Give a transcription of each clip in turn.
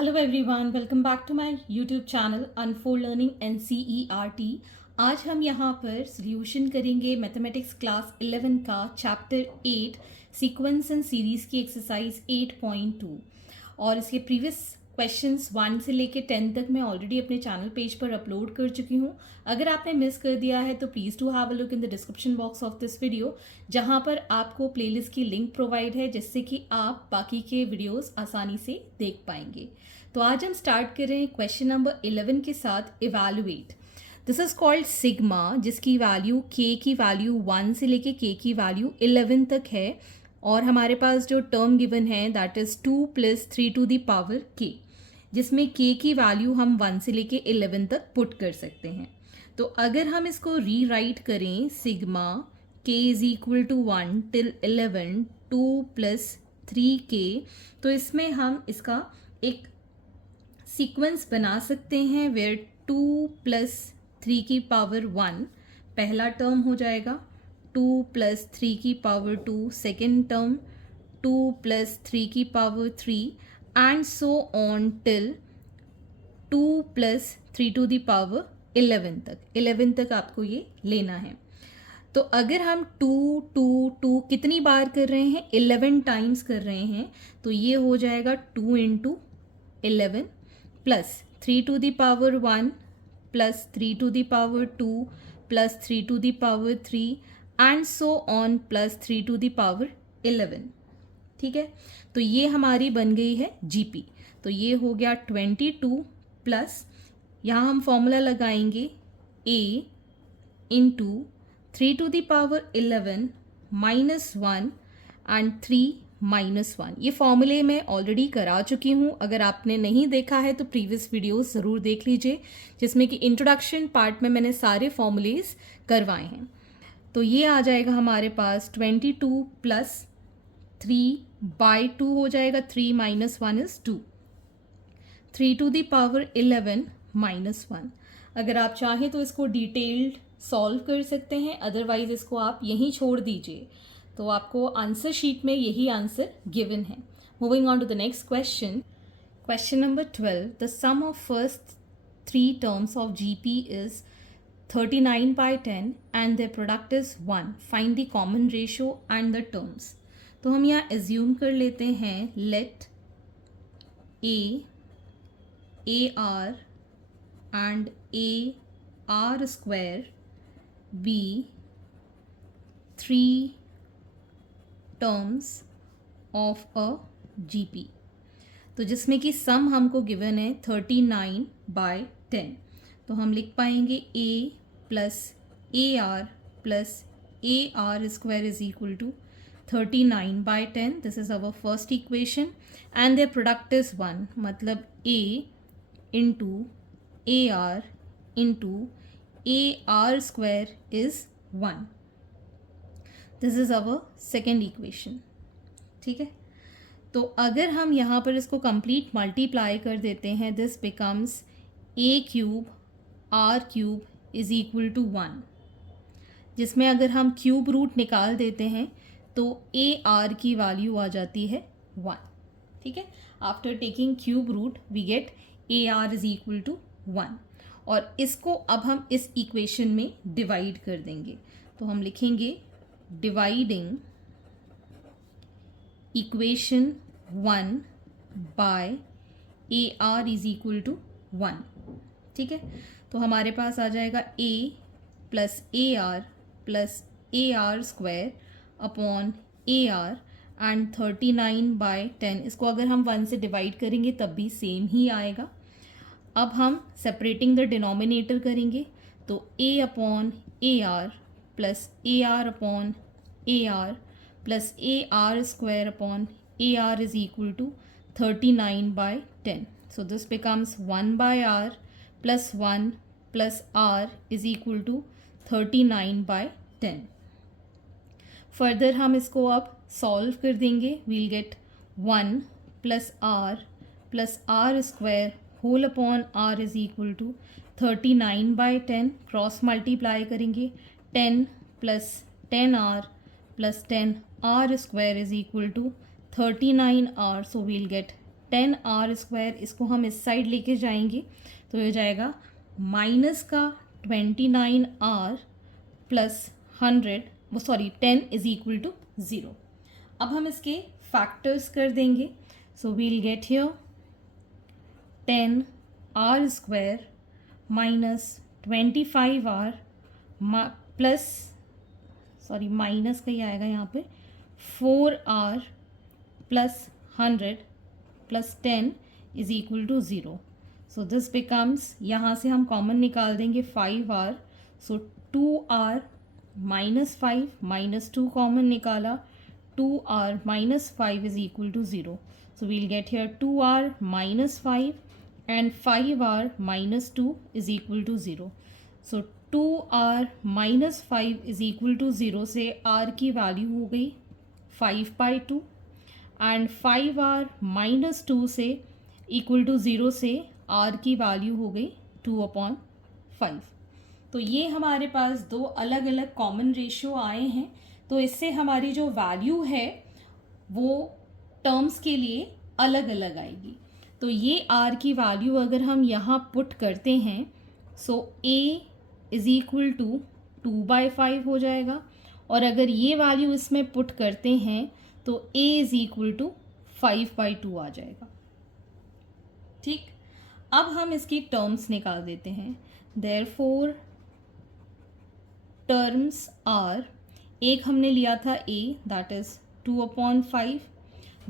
Hello everyone, welcome back to my YouTube channel unfold learning NCERT। आज हम यहाँ पर सॉल्यूशन करेंगे मैथमेटिक्स क्लास 11 का चैप्टर 8 सीक्वेंस एंड सीरीज़ की एक्सरसाइज 8.2। और इसके प्रीवियस क्वेश्चंस 1 से लेके 10 तक मैं ऑलरेडी अपने चैनल पेज पर अपलोड कर चुकी हूँ। अगर आपने मिस कर दिया है तो please do have a look in the description box of this video, जहाँ पर आपको प्लेलिस्ट की लिंक प्रोवाइड है जिससे कि आप बाकी के वीडियोस आसानी से देख पाएंगे। तो आज हम स्टार्ट कर रहे हैं क्वेश्चन नंबर 11 के साथ evaluate. This is called sigma, जिसकी वैल्यू k की वैल्यू 1 से लेके k की वैल्यू 11 तक है। और हमारे पास जो टर्म गिवन है that is 2 + 3 to the power k, जिसमें k की वैल्यू हम 1 से लेके 11 तक पुट कर सकते हैं। तो अगर हम इसको रीराइट करें, sigma k is equal to 1 till 11 2 + 3k, तो इसमें हम इसका एक सीक्वेंस बना सकते हैं वेयर 2 + 3 की पावर 1 पहला टर्म हो जाएगा, 2 + 3 की पावर 2 सेकेंड टर्म, 2 + 3 की power 3 and so on till 2 + 3 to the power 11 तक आपको ये लेना है। तो अगर हम 2 2 2 कितनी बार कर रहे हैं, 11 टाइम्स कर रहे हैं, तो ये हो जाएगा 2 × 11 plus 3 to the power 1 plus 3 to the power 2 plus 3 to the power 3 and so on plus 3 to the power 11। ठीक है, तो ये हमारी बन गई है जीपी। तो ये हो गया 22 प्लस, यहाँ हम फॉर्मूला लगाएंगे a into 3 to the power 11 -1 and 3 -1। ये फॉर्मूले मैं ऑलरेडी करा चुकी हूँ। अगर आपने नहीं देखा है तो प्रीवियस वीडियोस ज़रूर देख लीजिए, जिसमें कि इंट्रोडक्शन पार्ट में मैंने सारे फॉर्मूलेज करवाए हैं। तो ये आ जाएगा हमारे पास 22 + 3/2 हो जाएगा, 3 - 1 = 2, 3 टू द पावर 11 -1। अगर आप चाहें तो इसको डिटेल्ड सॉल्व कर सकते हैं, अदरवाइज इसको आप यहीं छोड़ दीजिए। तो आपको आंसर शीट में यही आंसर गिवन है। Moving on to the next question, question number 12। The sum of first 3 terms of GP is 39/10 and the product is 1। Find the common ratio and the terms. तो हम यहाँ assume कर लेते हैं, let AR and AR² be 3 terms of a GP। तो जिसमें कि सम हमको गिवन है 39/10। तो हम लिख पाएंगे A + AR + AR² is equal to 39/10। This is our first equation and their product is 1, मतलब A into AR into AR² is 1। This is our second equation. ठीक है, तो अगर हम यहाँ पर इसको कंप्लीट मल्टीप्लाई कर देते हैं, this becomes A³ R³ is equal to 1, जिसमें अगर हम क्यूब रूट निकाल देते हैं तो AR की वैल्यू आ जाती है 1। ठीक है, after taking cube root we get AR is equal to 1। और इसको अब हम इस इक्वेशन में डिवाइड कर देंगे। तो हम लिखेंगे dividing equation 1 by AR is equal to 1। ठीक है, तो हमारे पास आ जाएगा A + AR + AR² upon AR and 39/10। इसको अगर हम 1 से डिवाइड करेंगे तब भी सेम ही आएगा। अब हम सेपरेटिंग द डिनोमिनेटर करेंगे, तो A upon AR + AR upon AR + AR² upon AR is equal to 39/10। So this becomes 1/R + 1 + R is equal to 39/10। Further हम इसको अब सॉल्व कर देंगे, we'll get 1 + R + R² whole upon R is equal to 39/10। Cross multiply करेंगे, 10 + 10R + 10R² is equal to 39R, so we'll get 10r², इसको हम इस side लेके जाएंगे तो हो जाएगा माइनस का 29r प्लस 100, वो सॉरी 10 इज इक्वल टू 0। अब हम इसके फैक्टर्स कर देंगे। So we'll get here 10r² minus 25r plus sorry minus का ही आएगा यहाँ पे 4r plus 100 plus 10 is equal to 0। So this becomes, यहाँ से हम कॉमन निकाल देंगे 5r, सो 2r माइनस 5 माइनस 2 कॉमन निकाला, 2r minus 5 is equal to 0। So we'll get here 2r minus 5 and 5r minus 2 is equal to 0. So 2r minus 5 is equal to 0 से r की value हो गई 5/2 and 5r minus 2 से equal to 0 से r की value हो गई 2/5। तो ये हमारे पास दो अलग अलग कॉमन रेशियो आए हैं। तो इससे हमारी जो वैल्यू है वो टर्म्स के लिए अलग अलग आएगी। तो ये r की वैल्यू अगर हम यहाँ पुट करते हैं सो a इज इक्वल टू 2/5 हो जाएगा, और अगर ये वैल्यू इसमें पुट करते हैं तो a इज इक्वल टू 5/2 आ जाएगा। ठीक, अब हम इसकी टर्म्स निकाल देते हैं। देयरफॉर टर्म्स आर, एक हमने लिया था a दैट इज 2/5,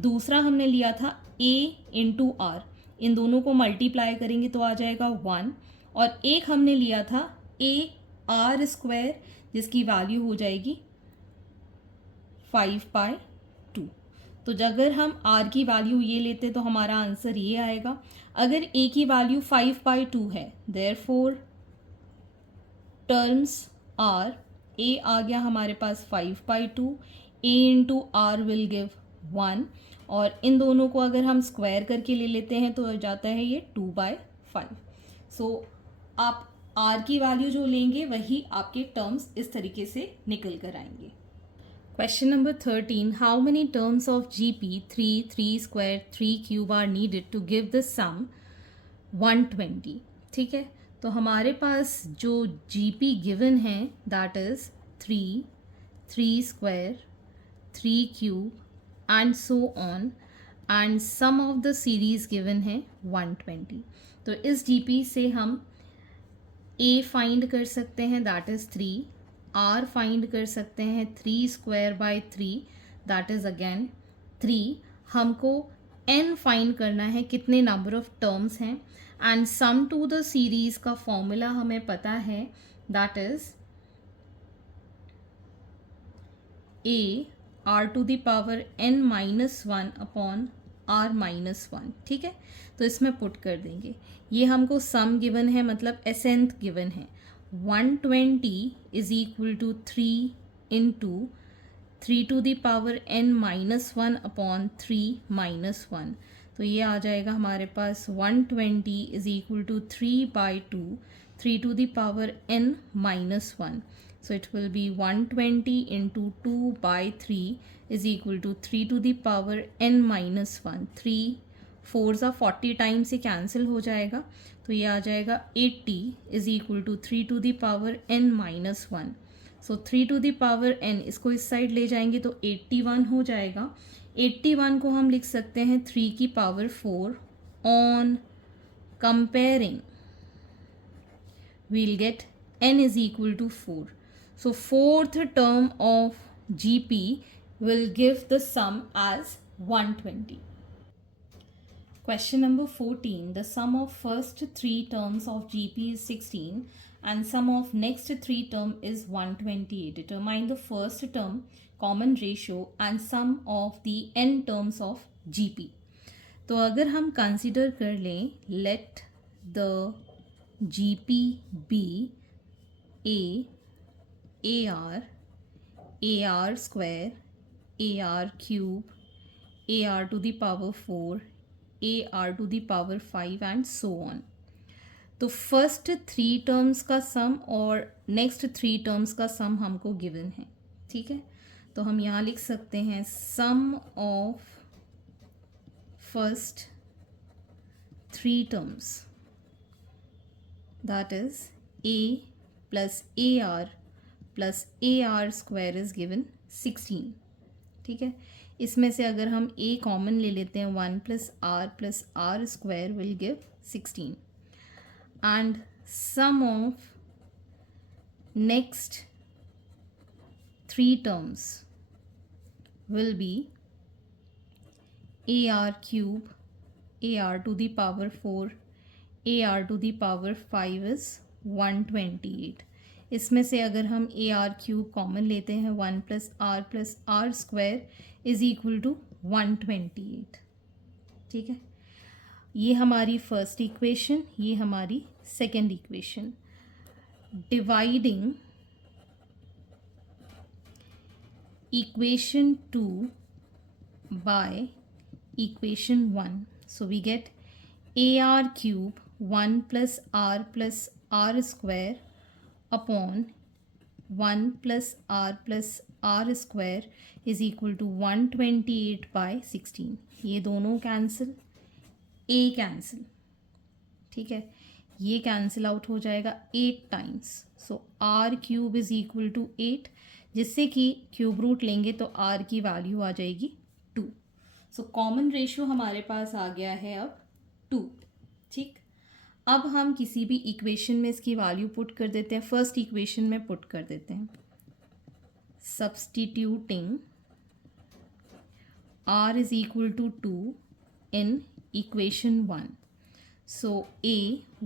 दूसरा हमने लिया था a इंटू आर, इन दोनों को मल्टीप्लाई करेंगे तो आ जाएगा 1, और एक हमने लिया था ar² जिसकी वैल्यू हो जाएगी 5/2। तो अगर हम r की वैल्यू ये लेते तो हमारा आंसर ये आएगा। अगर a की वैल्यू 5/2 है, देयरफॉर टर्म्स आर, a आ गया हमारे पास 5/2, a into R will give 1, और इन दोनों को अगर हम स्क्वायर करके ले लेते हैं तो हो जाता है ये 2/5। सो आप r की वैल्यू जो लेंगे वही आपके टर्म्स इस तरीके से निकल कर आएंगे। Question number 13, how many terms of GP 3 3 cube are needed to give the sum 120। ठीक है, तो हमारे पास जो GP गिवन है that is 3 3 cube and so on, and sum of the series given है 120। तो इस GP से हम A फाइंड कर सकते हैं दैट इज़ 3, R फाइंड कर सकते हैं 3/3 दैट इज़ अगेन 3, हमको N फाइंड करना है कितने नंबर ऑफ टर्म्स हैं, and sum to the series का फॉर्मूला हमें पता है that is A r to the power n-1 upon r-1। ठीक है, तो इसमें पुट कर देंगे। ये हमको सम गिवन है, मतलब एसेंथ गिवन है। 120 is equal to 3 into 3 to the power n-1 upon 3-1। तो ये आ जाएगा हमारे पास 120 is equal to 3/2, 3 to the power n-1. So it will be 120 into 2/3 is equal to 3 to the power n-1. 3 4s are 40 time से cancel हो जाएगा, तो ये आ जाएगा 80 is equal to 3 to the power n-1. So 3 to the power n, इसको इस side ले जाएंगे तो 81 हो जाएगा। 81 को हम लिख सकते हैं 3 की power 4 on comparing we'll get n is equal to 4. So fourth term of GP will give the sum as 120. Question number 14. The sum of first 3 terms of GP is 16 and sum of next 3 term is 128. Determine the first term common ratio and sum of the n terms of GP. तो अगर हम consider कर लें, let the GP be AR, AR square, AR cube, AR to the power 4, AR to the power 5 and so on. तो first 3 terms का सम और next 3 terms का सम हमको गिवन है। ठीक है, तो हम यहाँ लिख सकते हैं सम of first 3 terms, that is a plus ar plus ar square is given 16. ठीक है, इसमें से अगर हम a कॉमन ले लेते हैं 1 plus r square will give 16, and sum of next 3 terms will be ar cube, ar to the power 4, ar to the power 5 is 128. इसमें से अगर हम ए आर क्यूब कॉमन लेते हैं 1 plus r square is equal to 128. ठीक है, ये हमारी फर्स्ट इक्वेशन, ये हमारी second equation. Dividing equation 2 by equation 1, so we get ar cube 1 plus r square upon 1 plus r square is equal to 128 by 16. ये दोनों कैंसिल, a कैंसिल. ठीक है, ये कैंसिल आउट हो जाएगा 8 times. So r cube is equal to 8, जिससे कि cube root लेंगे तो r की वैल्यू आ जाएगी 2. सो कॉमन रेशियो हमारे पास आ गया है अब 2. ठीक, अब हम किसी भी इक्वेशन में इसकी वैल्यू पुट कर देते हैं. फर्स्ट इक्वेशन में पुट कर देते हैं. Substituting r is equal to 2 in equation 1. सो a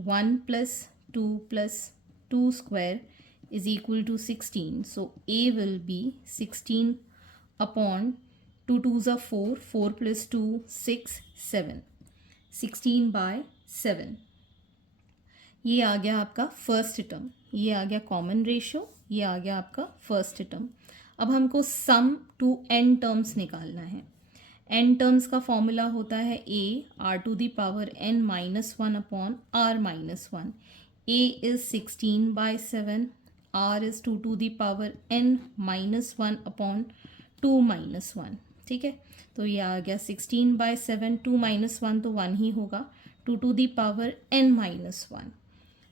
1 plus 2 square is equal to 16. So a will be 16 upon 2 2s are 4, 4 plus 2 6 7, 16 by 7. ये आ गया आपका फर्स्ट टर्म, ये आ गया कॉमन रेशियो, ये आ गया आपका फर्स्ट टर्म. अब हमको सम टू n टर्म्स निकालना है. n टर्म्स का फॉर्मूला होता है a r to the power n minus 1 upon r minus 1. a is 16 by 7, r is 2 to the power n minus 1 upon 2 minus 1. ठीक है, तो ये आ गया 16 by 7, 2 minus 1 तो 1 ही होगा, 2 to the power n minus 1.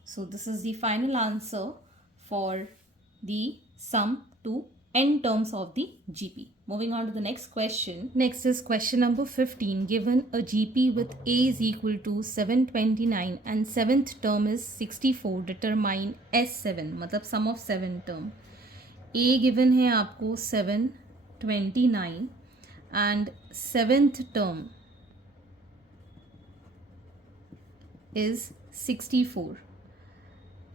So this is the final answer for the sum to n terms of the GP. Moving on to the next question. Next is question number 15. Given a GP with A is equal to 729 and 7th term is 64, determine S7, मतलब sum of 7 term. A given है आपको 729 and 7th term is 64.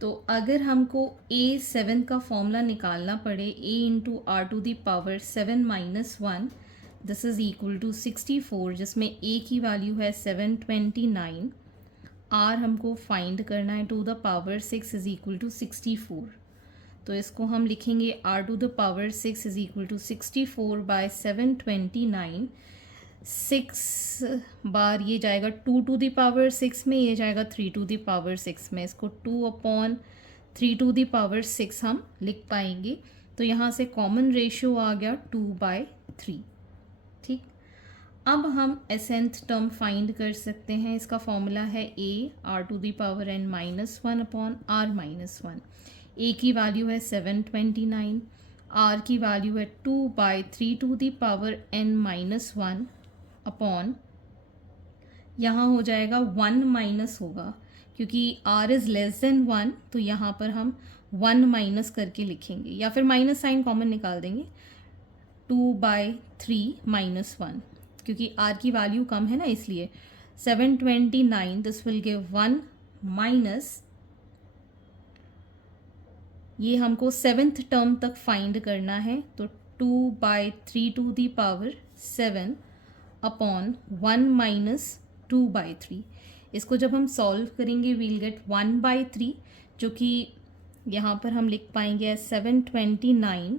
तो अगर हमको a7 का formula निकालना पड़े, a into R to the power 7 minus 1, this is equal to 64, जिसमें a की वैल्यू है 729, r हमको फाइंड करना है to the power 6 is equal to 64. तो इसको हम लिखेंगे r to the power 6 is equal to 64 by 729. 6 बार ये जाएगा 2 टू द पावर 6 में, ये जाएगा 3 टू द पावर 6 में. इसको 2 अपॉन 3 टू द पावर 6 हम लिख पाएंगे. तो यहाँ से कॉमन रेशियो आ गया 2/3. ठीक, अब हम एसेंथ टर्म फाइंड कर सकते हैं. इसका फॉर्मूला है a r to the power n minus 1 upon r minus 1. a की वैल्यू है 729, r की वैल्यू है 2/3 to the power n minus 1 upon, यहाँ हो जाएगा 1 माइनस होगा क्योंकि r इज़ लेस देन 1, तो यहाँ पर हम 1 माइनस करके लिखेंगे या फिर माइनस साइन कॉमन निकाल देंगे. 2/3 माइनस 1, क्योंकि r की वैल्यू कम है ना, इसलिए 729, दिस विल गिव 1 माइनस, ये हमको 7th टर्म तक फाइंड करना है. तो 2/3 to the power 7 upon 1 minus 2/3. इसको जब हम सॉल्व करेंगे वील गेट 1/3, जो कि यहाँ पर हम लिख पाएंगे 729,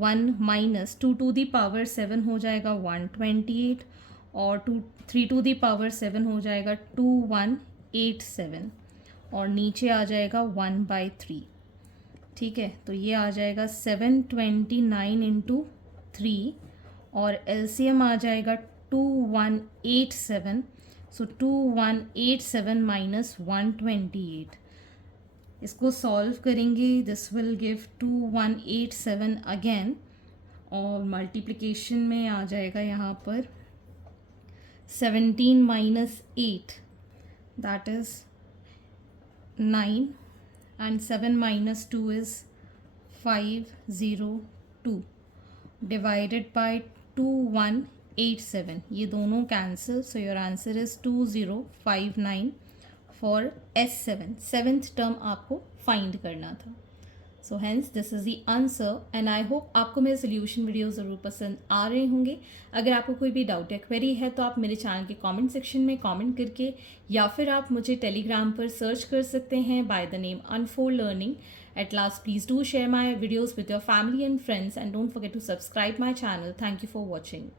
1 माइनस 2 टू द पावर 7 हो जाएगा 128, और 3 टू द पावर 7 हो जाएगा 2187, और नीचे आ जाएगा 1/3. ठीक है, तो ये आ जाएगा 729 इंटू 3, और एलसीएम आ जाएगा 2187. सो 2187 माइनस 128, इसको सॉल्व करेंगे. दिस विल गिव 2187 अगेन, और मल्टीप्लिकेशन में आ जाएगा यहाँ पर 17 minus 8, that is 9, and 7 minus 2 is 502 divided by 2187. ये दोनों cancel, so your answer is 2059 for S7. Seventh term आपको फाइंड करना था. So hence this is the answer, and I hope आपको मेरे सोल्यूशन वीडियो ज़रूर पसंद आ रहे होंगे. अगर आपको कोई भी डाउट या क्वेरी है तो आप मेरे चैनल के कमेंट सेक्शन में कमेंट करके, या फिर आप मुझे टेलीग्राम पर सर्च कर सकते हैं by the name unfold learning. At last, please do share my videos with your family and friends, and don't forget to subscribe my channel. Thank you for watching.